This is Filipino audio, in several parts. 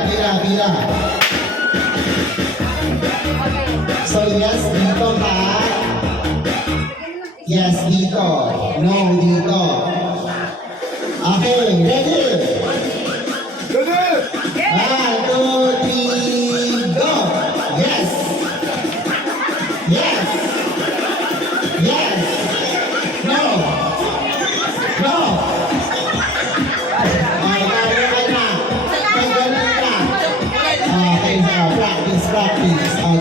pila. So yes, dito ka. Yes, dito. No, dito. Okay, ready? One, two, three, go! Yes! Yes! Yes! No! No! Okay, kaya na. Pagdanan ka. Okay, so practice.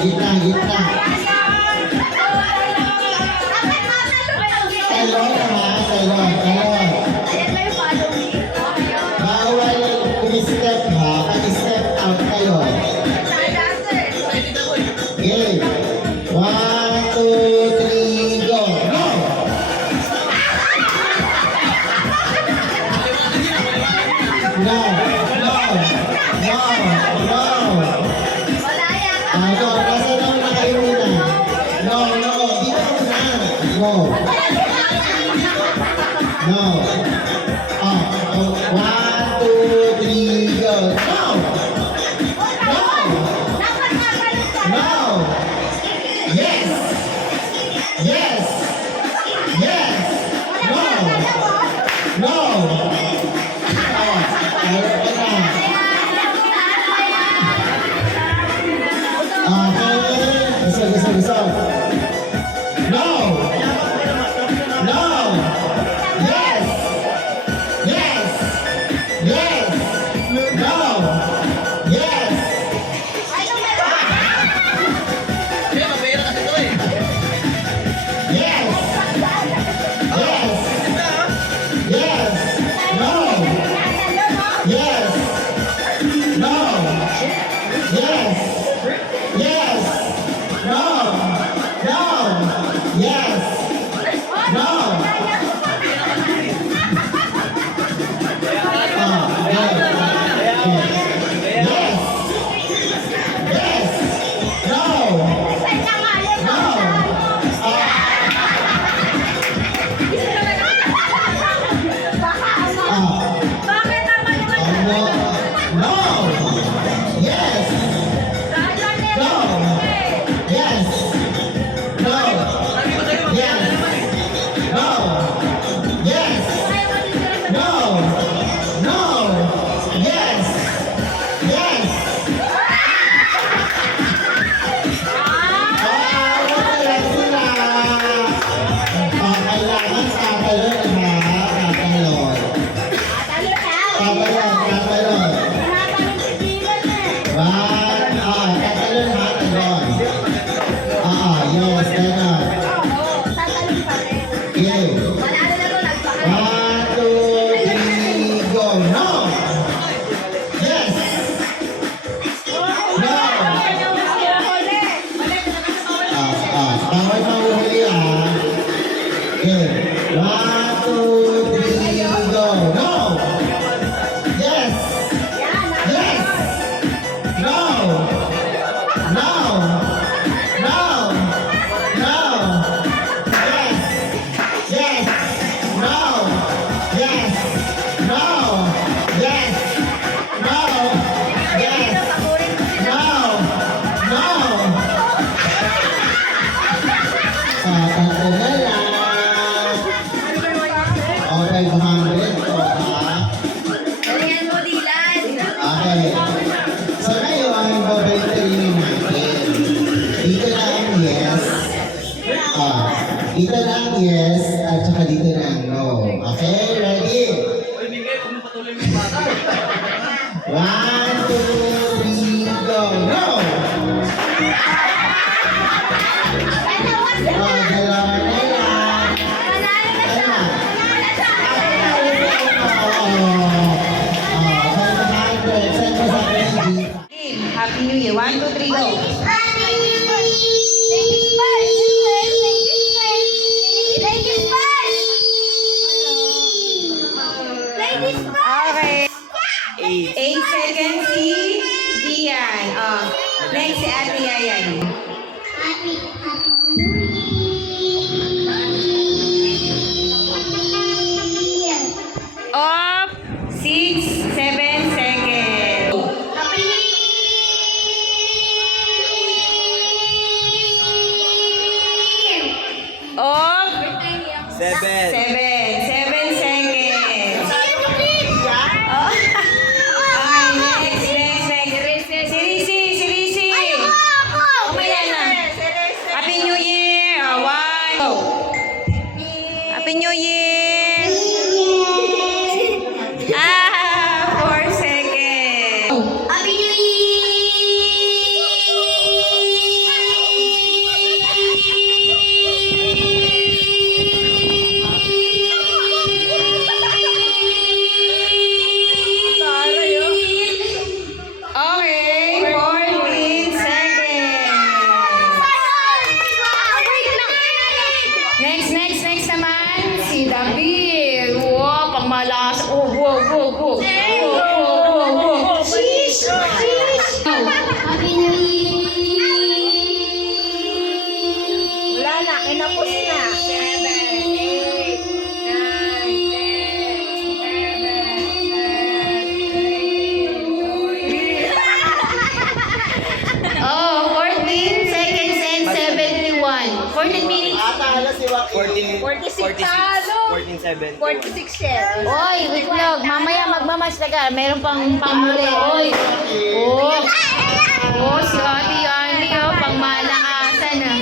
Gitna. Talon ha, talon. Bawal umi-step ha, pag-step out kayo. Okay. 1, 2, 3, go! No! No! Ano, kasi naman na kayo muna. No, dito muna. No. No. 1, 2, 3, go. No! No! Yes! Yes! Yes! No! No! Ayaw ka na. Okay. Gusto. No! No! Yes! Yes! Yes! No! Yes! Yes! Yes! Yes! No! Yes! No! Yes! Yes! No! Yes! No! Dito na ang yes, at saka dito na ang no. Okay, ready? 1, 2, 3, go! No! Happy New Year. 1, 2, 3, go. Okay. 8 seconds si Gian. Next si Ate Yayan. Off. 6, 7 seconds. 14, 46. 46, 14, 7. 46 shares. Oy, itlog. Mamaya magmamas ka. Meron pang pangmuli. Oy. Oh. Oh, si Ate Yani, oh. Pang malakasan, ah.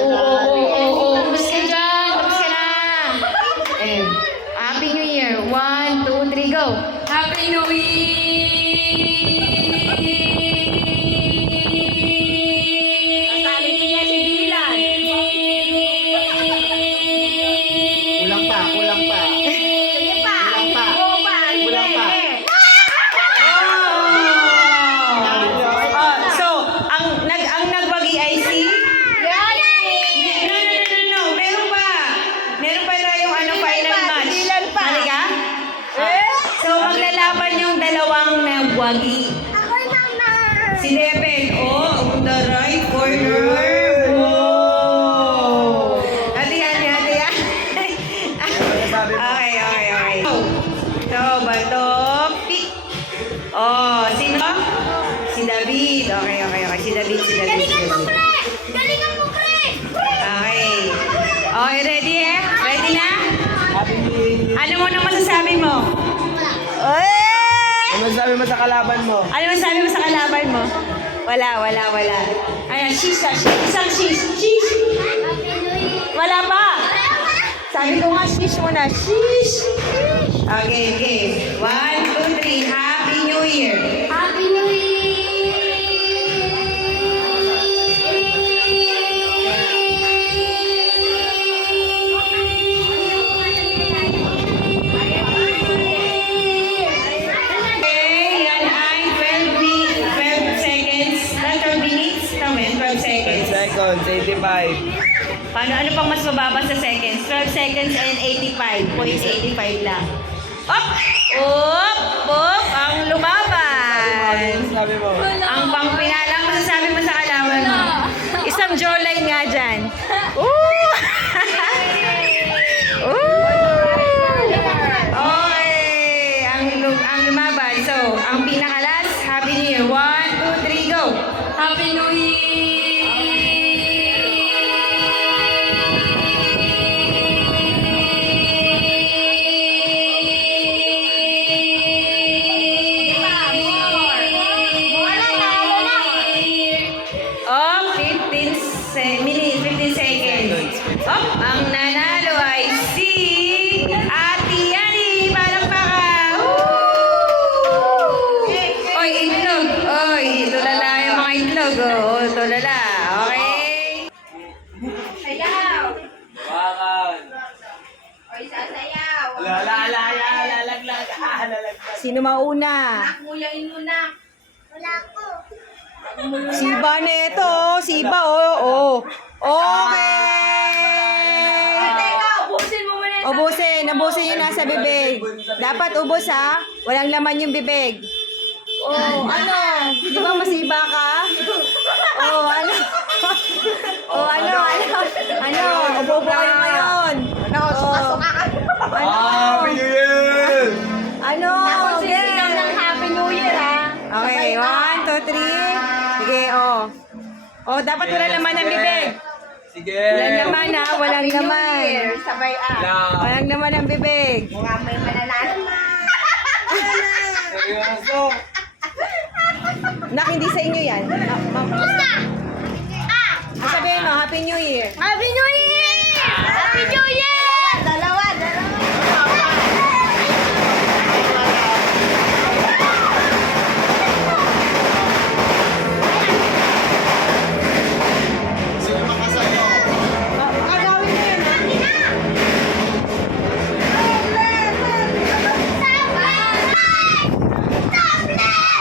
Oo. Tapos ka dyan. Tapos ka na. Eh, Happy New Year. 1, 2, 3, go. Happy New Year! Kasali niya si Dylan. Kulang pa. Sige pa. Kulang pa. Go pa. Kulang pa. So, ang nagbagi ay si No. Meron pa. Meron pa tayong final match. Halika. So, maglalaban yung dalawang nagwagi. Si Deben, on the right corner. Oh. Hati. Okay. Ito, bato. Pick. Oh, sino? Si David. Okay. Si David. Okay. Okay, ready eh? Ready na? Ano mo nang masasabi mo? Ano sabi mo sa kalaban mo? Ano masasabi mo sa kalaban mo? Wala. Ayan, sheesh. Isang sheesh. Wala pa. Sabi ko nga, sheesh muna. Sheesh. Okay. 1, 2, 3. Happy New Year. Happy New Okay, yan ay 12 seconds. 12 minutes. Tama yan, 12 10 seconds. seconds, 85. Ano pang mas mababa sa seconds? 12 seconds and 85. 0.85 lang. Up! Ang lumaban. Sabi mo? Ang pangpinalang masasabi mo sa kalaban mo. Isang jawline nga dyan. Ooh! Okay. Ang lumaban. So, ang pinakalas, Happy New Year. 1, 2, 3, go! Happy New Up, 15 minutes, 15 seconds. Up, ang nanalo ay si Ate Yani. Palakpakan! Woo! Oy, itlog. Oy, tulala yung mga itlog. Oh, tulala. Okay. Sayaw. Wakan. Oy, sasayaw. Lalaglag. Sino mauna? Muyain mo na. Siba neto. Siba, oh. Okay. Ubusin mo muna. Ubusin yung nasa bibig. Dapat ubos ha. Walang laman yung bibig. Oh, ano? Di ba masiba ka? Oh, ano? Ano? Ubo kayo ngayon. Ano? Suka-suka ka. Happy New Year! Ano? Ikaw ng Happy New Year, ha? Okay, 1, 2, 3. Sige, oh. Oh, dapat wala laman ang bibig. Sige! Walang laman ha, walang laman. Sabay Walang laman ang bibig. May mananalo na. Seryoso! Nak, hindi sa inyo yan. Sabihin mo, Happy New Year. Happy New Year! Happy New Year! Dalawa. Sino makasayo? Agawin mo yun ha. Stop!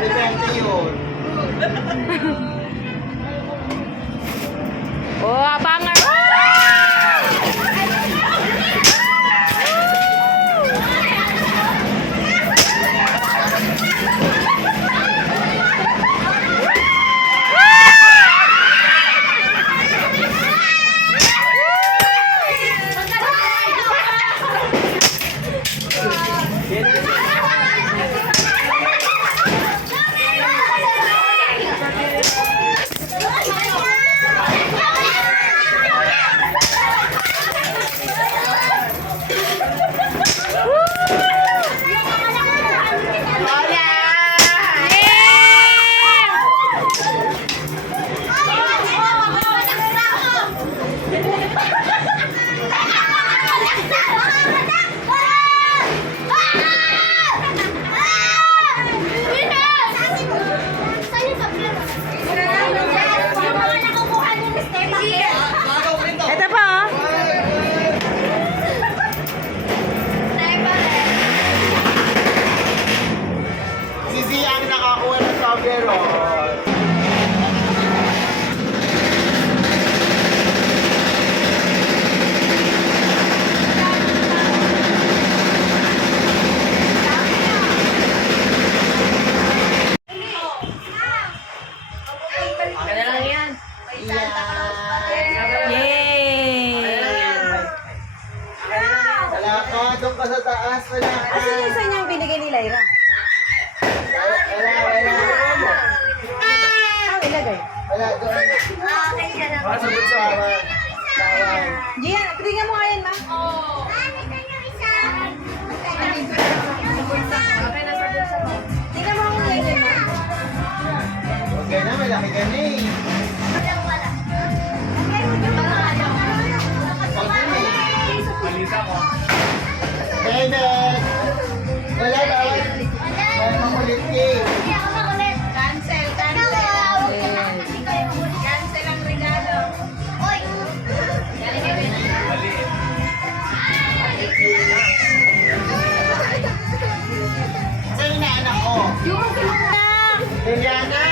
Depende yun. Oh, abangan. Ito pa, oh. Si Z ang nakakuha ng Toblerone. Yay! Wala ka, doon ka sa taas. Wala ka. Asan yung isa niyang binigay ni Lyra? Wala. Saan ilagay? Wala doon. Masagot sa awan. Gian, tingnan mo nga yan, ma. Tingnan mo kung yan, ma. Okay na, malaki ka na eh. Malita ko. Baby! Wala bawal. May makulit ka eh. Sa'yo na anak ko. Liliana!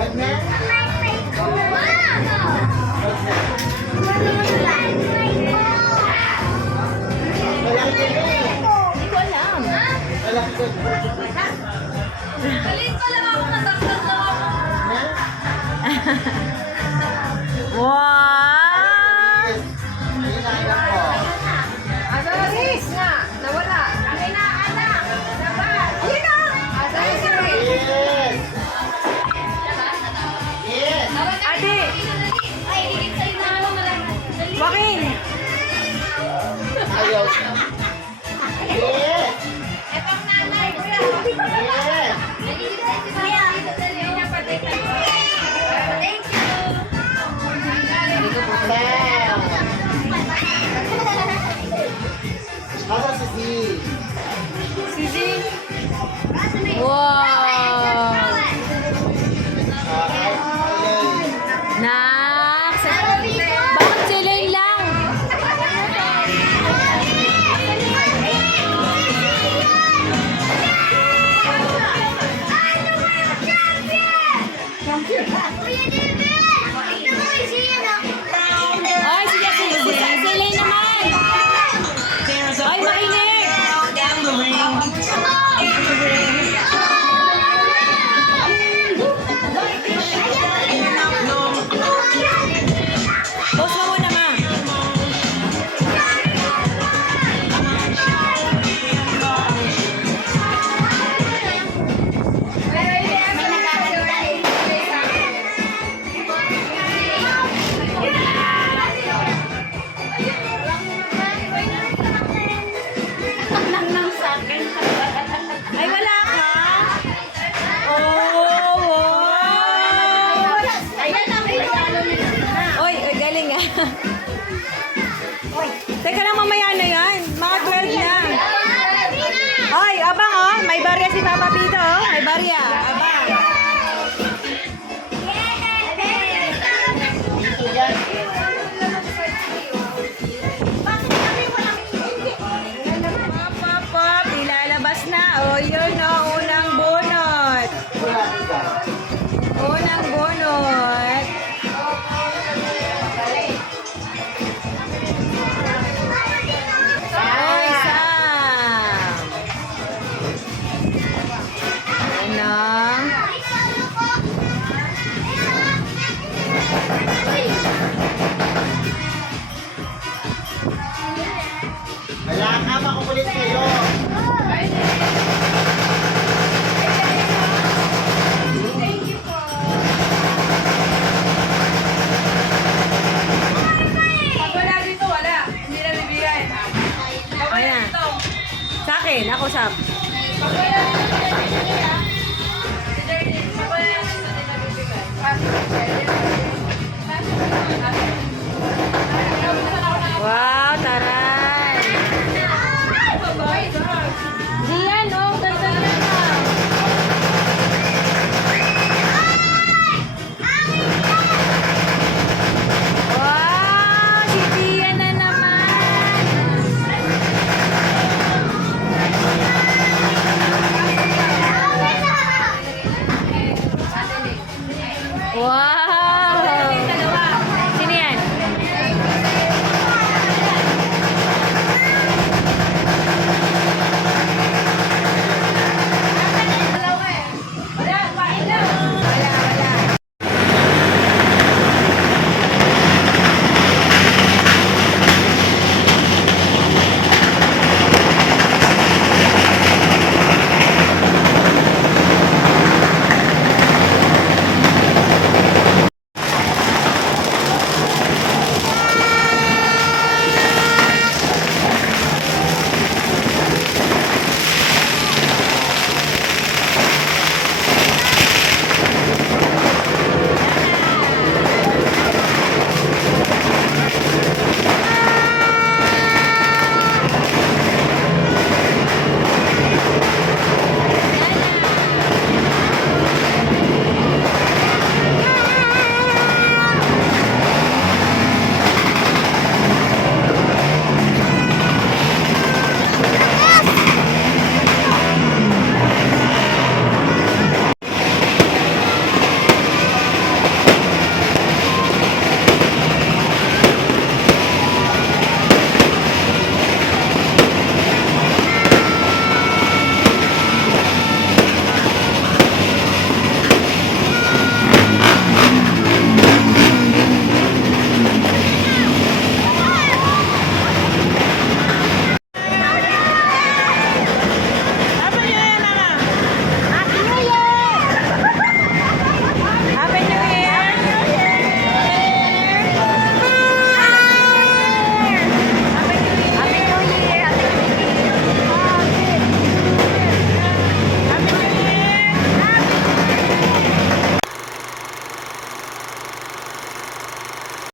Wag na? Wala ka na eh. Hindi ko alam. Wala ka na. Wow! Ayun na anak ko. Asaris nga! Nawala! Akin na, anak! Dapat! Ayun na! Asaris nga! Yes! Yes! Ate! Joaquin! Ayaw. Yes! Yes! Bam! Asa si Z? Sisi! Wow! Ay. Nak! Bakit sila yun lang? Ay, sige, sila naman! Ay, mainit! Post mo muna, ma. Ay, wala ka? Oh, wow! Oy, galing ah. Teka lang, mamaya na yan.